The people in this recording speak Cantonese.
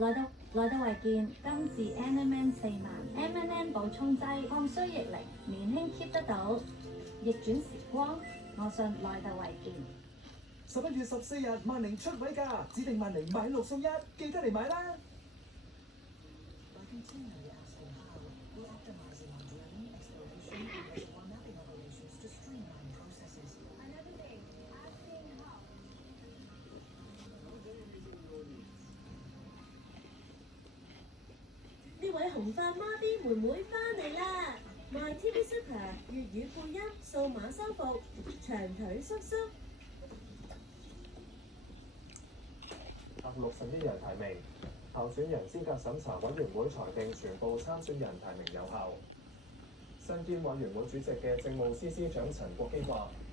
來到維健，今次 NMN 4萬 MNN 補充劑，抗衰逆齡，年輕 keep 得到，逆轉時光，我信來到維健。11月14日，萬寧出位價，指定萬寧買6送1，記得嚟買啦！呢位紅髮孖 B 妹妹返嚟啦！My TV Super 粵語配音，數碼修復，長腿叔叔。61人提名，候選人資格審查委員會裁定全部參選人提名有效。身兼委員會主席嘅政務司司長陳國基話：